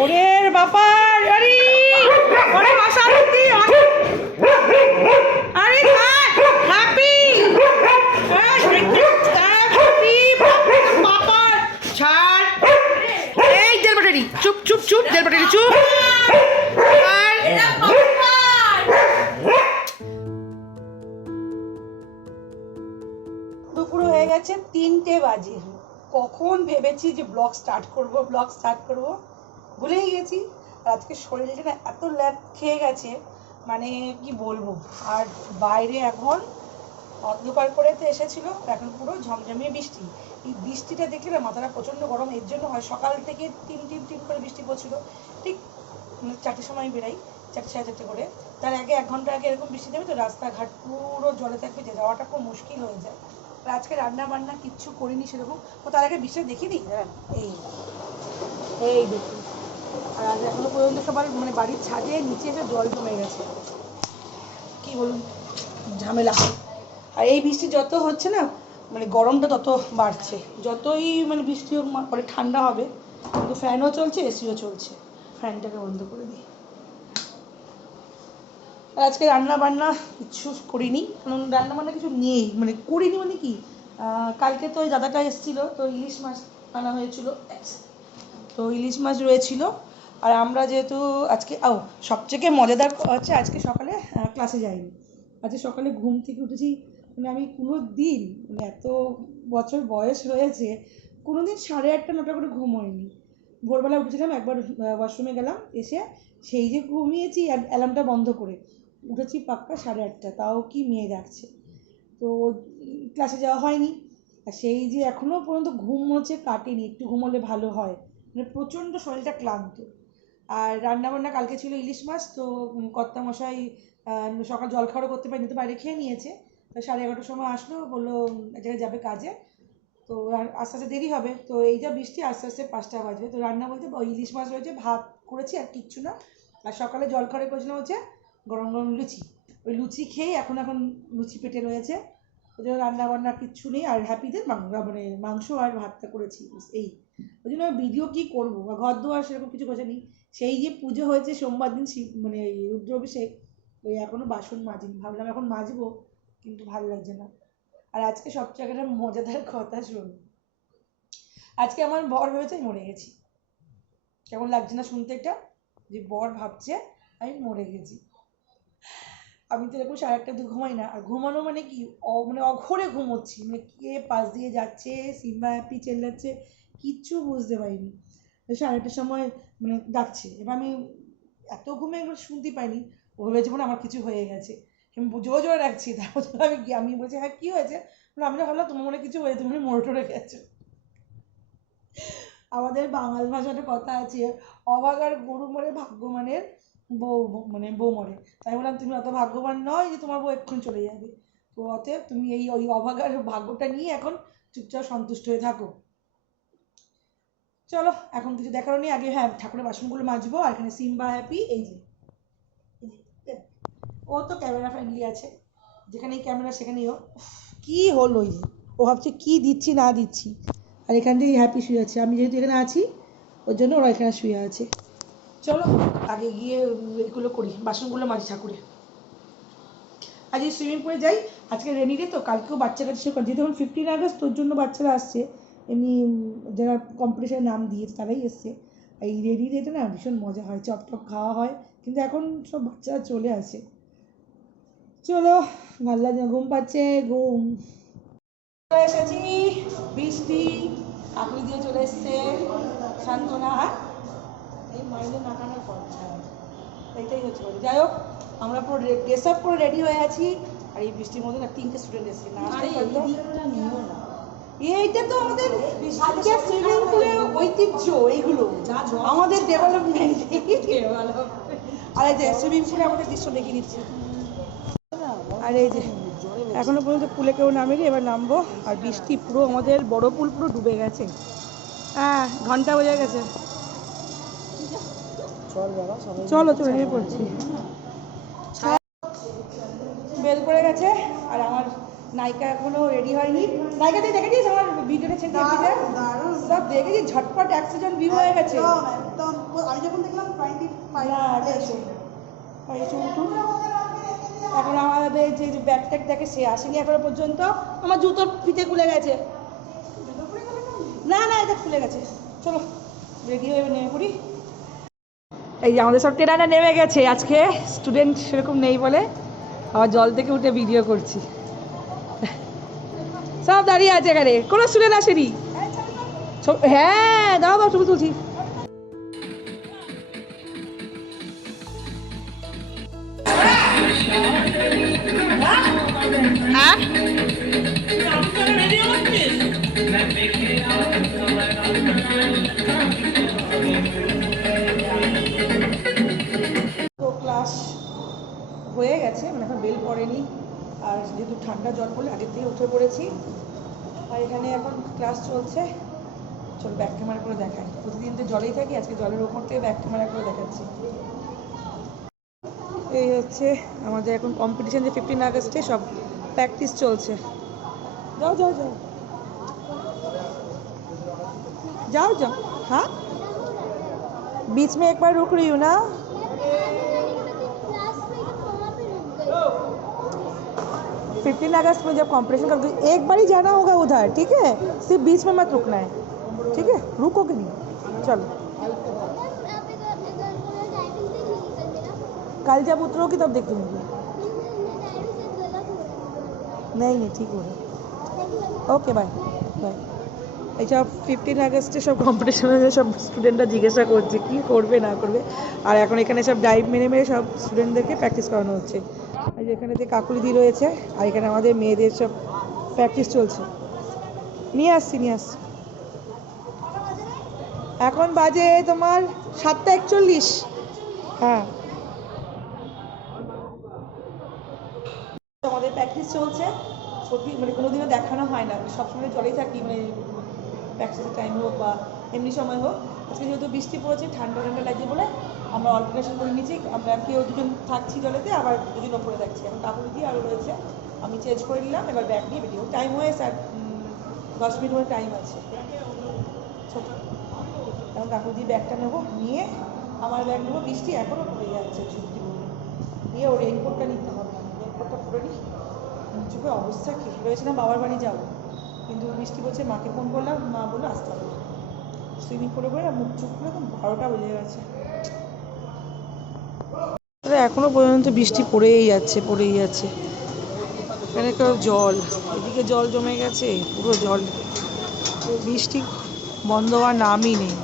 ওরের বাপার আরে ওরে আরতি আরে হ্যাপি হ্যাপি বাপার। ছাড়। এই জেল ব্যাটারি চুপ চুপ চুপ জেল ব্যাটারি চুপ। আর দুপুর হয়ে গেছে তিনটে বাজে। কখন ভেবেছি যে ব্লগ স্টার্ট করব ব্লগ স্টার্ট করব? ভুলেই গেছি। আর আজকে শরীরটা না এত ল্যাপ খেয়ে গেছে মানে কি বলব? আর বাইরে এখন অন্ধকার করে তো এসেছিল এখন পুরো ঝমঝমিয়ে বৃষ্টি। এই বৃষ্টিটা দেখলে না মাথাটা প্রচণ্ড গরম এর জন্য হয় সকাল থেকে টিম টিম টিম করে বৃষ্টি পড়ছিল। ঠিক মানে চারটের সময় বেরাই চারটে সাড়ে চারটে করে। তার আগে এক ঘণ্টা আগে এরকম বৃষ্টি দেবে তো রাস্তাঘাট পুরো জলে থাকবে যে যাওয়াটা খুব মুশকিল হয়ে যায়। আর আজকে রান্না বান্না কিচ্ছু করিনি সেরকম। ও তার আগে বৃষ্টি দেখি দিই? এই এই দেখুন। আর আজ এখনও পর্যন্ত সবার মানে বাড়ির ছাদে নিচে এসে জল জমে গেছে। কি বলুন? ঝামেলা। আর এই বৃষ্টি যত হচ্ছে না মানে গরমটা তত বাড়ছে। যতই মানে বৃষ্টি হোক পরে ঠান্ডা হবে, কিন্তু ফ্যানও চলছে এসিও চলছে। ফ্যানটাকে বন্ধ করে দিই। আজকে রান্না বান্না কিছু করিনি, কারণ রান্না বান্না কিছু নেই। মানে করিনি মানে কি? কালকে তো ওই দাদাটা এসেছিল, তো ইলিশ মাছ আনা হয়েছিল। তো ইলিশ মাছ রয়েছিল। আর আমরা যেহেতু আজকে ও সবথেকে মজাদার হচ্ছে আজকে সকালে ক্লাসে যাইনি। আজকে সকালে ঘুম থেকে উঠেছি মানে আমি কোনো দিন মানে এত বছর বয়স হয়েছে, কোনো দিন সাড়ে আটটা, নটা করে ঘুম হয়নি। ভোরবেলা উঠেছিলাম, একবার ওয়াশরুমে গেলাম, এসে সেই যে ঘুমিয়েছি অ্যালার্মটা বন্ধ করে, উঠেছি পাক্কা সাড়ে আটটা, তাও কি মেয়ে ডাকছে। তো ক্লাসে যাওয়া হয়নি, আর সেই যে এখনও পর্যন্ত ঘুম হচ্ছে, কাটেনি, একটু ঘুমোলে ভালো হয়। মানে প্রচণ্ড শরীরটা ক্লান্ত। আর রান্নাবান্না কালকে ছিল ইলিশ মাছ, তো কর্তা মশাই সকাল জল খাওয়ারও করতে পারিনি, তো বাইরে খেয়ে নিয়েছে। তো সাড়ে এগারোটার সময় আসলো, বলল, এক জায়গায় যাবে কাজে। তো আস্তে আস্তে দেরি হবে। তো এই যা বৃষ্টি, আস্তে আস্তে পাঁচটা বাজবে। তো রান্না বলতে ইলিশ মাছ রয়েছে, ভাত করেছি আর কিচ্ছু না। আর সকালে জল খাওয়ারে করেছিলাম হচ্ছে গরম গরম লুচি। ওই লুচি খেয়ে এখন এখন লুচি পেটে রয়েছে। ওই জন্য রান্না বান্না কিচ্ছু নেই। আর হ্যাপিদের মানে মাংস আর ভাতটা করেছি, এই। ওই জন্য ভিডিও কী করব? বা ঘর দুয়ার সেরকম কিছু কথা সেই যে পুজো হয়েছে সোমবার দিন শিব মানে এই রুদ্র অভিষেক, ওই এখনও বাসন মাজিনি। ভাবলাম এখন মাজবো, কিন্তু ভালো লাগছে না। আর আজকে সবচেয়ে একটা মজাদার কথা শুন। আজকে আমার বর ভেবেছে আমি মরে গেছি। কেমন লাগছে না শুনতে এটা? যে বর ভাবছে আমি মরে গেছি। আমি তো এরকম সাড়ে আটটা ঘুমাই না। আর ঘুমানো মানে কি? মানে অঘরে ঘুমোচ্ছি। মানে কে পাশ দিয়ে যাচ্ছে, সিম্বা হ্যাপি চেল্লাচ্ছে কিচ্ছু বুঝতে পারিনি। সাড়ে আটটার সময় মানে ডাকছে। এবার আমি এত ঘুমে এগুলো শুনতে পাইনি। ও ভেবেছে মনে আমার কিছু হয়ে গেছে। আমি জোরে জোরে ডাকছি। তারপর আমি আমি বলছি হ্যাঁ কী হয়েছে? আমি ভাবলাম তোমার মনে কিছু হয়েছে। তুমি মরে টরে গেছো। আমাদের বাঙাল ভাষাটা কথা আছে অভাগার গরু মরে ভাগ্যমানের বউ মানে বউ মরে। তাই বললাম, তুমি অত ভাগ্যবান নয় যে তোমার বউ এক্ষুনি চলে যাবে। তো অতএব তুমি এই, ওই অভাগার ভাগ্যটা নিয়ে এখন চুপচাপ সন্তুষ্ট হয়ে থাকো। চলো, এখন কিছু দেখারও নেই। আগে হ্যাঁ ঠাকুরের বাসনগুলো মাজবো, আর এখানে সিম্বা হ্যাপি, এই যে। ও তো ক্যামেরা ফ্রেন্ডলি আছে। যেখানেই ক্যামেরা, সেখানেই ও। কি হলো এই যে? ও ভাবছে কি দিচ্ছি, না দিচ্ছি। আর এখান থেকে হ্যাপি শুয়ে আছে। আমি যেহেতু এখানে আছি, ওর জন্য ওরা এখানে শুয়ে আছে। চলো, আগে গিয়ে এগুলো করি, বাসনগুলো মাঝি ঠাকুরে। আজ এই সুইমিং পুলে যাই। আজকে রেনি ডে তো, কালকেও বাচ্চা কাছে যেহেতু এখন ফিফটিন আগস্ট, তোর জন্য বাচ্চারা আসছে। এমনি যারা কম্পিটিশনে নাম দিয়েছে তারাই এসছে। এই রেনি ডেতে না ভীষণ মজা হয় চপ টপ খাওয়া হয়। কিন্তু এখন সব বাচ্চারা চলে আসে। চলো ভালো লাগে ঘুম পাচ্ছে ঘুম। চলে এসেছি বৃষ্টি। কাকুলি দিয়ে চলে এসছে সান্ত্বনা। হ্যাঁ? এই মাইনে নাকানোর এইটাই হচ্ছে। যাই হোক আমরা পুরো ড্রেস আপ করে রেডি হয়ে আছি। আর এই বৃষ্টির মধ্যে তিনটে স্টুডেন্ট এসেছি। না। এইটা তো আমাদের আজকে সুইমিং পুলের ঐতিহ্য এইগুলো। আমাদের ডেভেলপমেন্ট আর এই যে সুইমিং পুলে আমাদের দৃশ্য দেখিয়ে দিচ্ছি। আর এই যে এখনও পর্যন্ত পুলে কেউ নামেনি এবার নামবো। আর বৃষ্টি পুরো আমাদের বড় পুল পুরো ডুবে গেছে। হ্যাঁ ঘণ্টা বোঝা গেছে। চলো চলো নেমে পড়ছি বেল পড়ে গেছে আর আমার নায়িকা এখনও রেডি হয়নি। নায়িকা তুই দেখেছিস আমার ভিডিওটা ছেড়ে দারুণ সব দেখেছি ঝটপট একশো জন ভিউ হয়ে গেছে। একদম আমি যখন দেখলাম টোয়েন্টি। এখন আমাদের যে ব্যাগ ট্যাগ দেখে সে আসেনি এখনও পর্যন্ত। আমার জুতোর ফিতে খুলে গেছে। না না এটা খুলে গেছে। চলো রেডি হয়ে নেমে পড়ি। এই যে আমাদের সব ট্রেনাররা নেমে গেছে। আজকে স্টুডেন্ট সেরকম নেই বলে। আবার জল থেকে উঠে ভিডিও করছি। সব দাঁড়িয়ে আছে এখানে। কোনো স্টুডেন্ট আসেনি। হ্যাঁ দাও দাও ছবি তুলছি। হ্যাঁ? ক্লাস হয়ে গেছে মানে এখন বেল পড়েনি। আর যেহেতু ঠান্ডা জল পড়লে আগের থেকে উঠে পড়েছি আর এখানে এখন ক্লাস চলছে চল ব্যাক ক্যামেরা করে দেখাই প্রতিদিন তো জলেই থাকি আজকে জলের ওপর থেকে ব্যাক ক্যামেরা করে দেখাচ্ছি এই হচ্ছে আমাদের এখন কম্পিটিশন যে ফিফটিন আগস্টে সব প্র্যাকটিস চলছে যাও যাও যাও जाओ जाओ हाँ बीच में एक बार रुक रही हूँ ना फिफ्टीन अगस्त में जब कंपटीशन कर एक बार ही जाना होगा उधर ठीक है सिर्फ बीच में मत रुकना है ठीक है रुकोगे नहीं चलो कल जब उतरोगी तब देख लूँगी नहीं नहीं ठीक हो रहा ওকে বাই বাই এইসব ফিফটিন আগস্টে সব কম্পিটিশনে সব স্টুডেন্টরা জিজ্ঞাসা করছে কি করবে না করবে আর এখন এখানে সব ডাইভ মেরে মেরে সব স্টুডেন্টদেরকে প্র্যাকটিস করানো হচ্ছে এই যে এখানে যে কাকুলিদি রয়েছে, আর এখানে আমাদের মেয়েদের সব প্র্যাকটিস চলছে। নিয়ে আসছি নিয়ে আসছি। এখন বাজে তোমার সাতটা একচল্লিশ। হ্যাঁ। আমাদের প্র্যাকটিস চলছে। সত্যি মানে কোনোদিনও দেখানো হয় না। সবসময় জলেই থাকি মানে প্র্যাকটিসের টাইম হোক বা এমনি সময় হোক। আজকে যেহেতু বৃষ্টি পড়েছে, ঠান্ডা ঠান্ডা লাগছে বলে আমরা অল্টারনেশন করে নিয়েছি। আমরা কেউ দুজন থাকছি জলেতে, আবার দুজন ওপরে থাকছি। এখন কাপড় দিয়ে আরও রয়েছে। আমি চেঞ্জ করে নিলাম, এবার ব্যাগ নিয়ে বেরিয়ে টাইম হয়ে স্যার দশ মিনিট মতো টাইম আছে। এখন কাপড় দিয়ে ব্যাগটা নেব, নিয়ে আমার ব্যাগ নেব। বৃষ্টি এখনও পড়ে যাচ্ছে সত্যি বলতে নিয়ে ও রেইনকোটটা নিতে হবে। রেইনকোটটা পরে নিই। চোখে অবস্থা কি? ভেবেছিলাম বাবার বাড়ি যাব। কিন্তু বৃষ্টি বলছে মাকে ফোন করলাম, মা বলল, আসতে হবে সুইমিং করে করে মুখ চুপ করে একদম বারোটা বেজে গেছে। এখনও পর্যন্ত বৃষ্টি পড়েই যাচ্ছে পড়েই যাচ্ছে। এখানে কেউ জল, এদিকে জল জমে গেছে, পুরো জল। বৃষ্টি বন্ধ হওয়ার নামই নেই।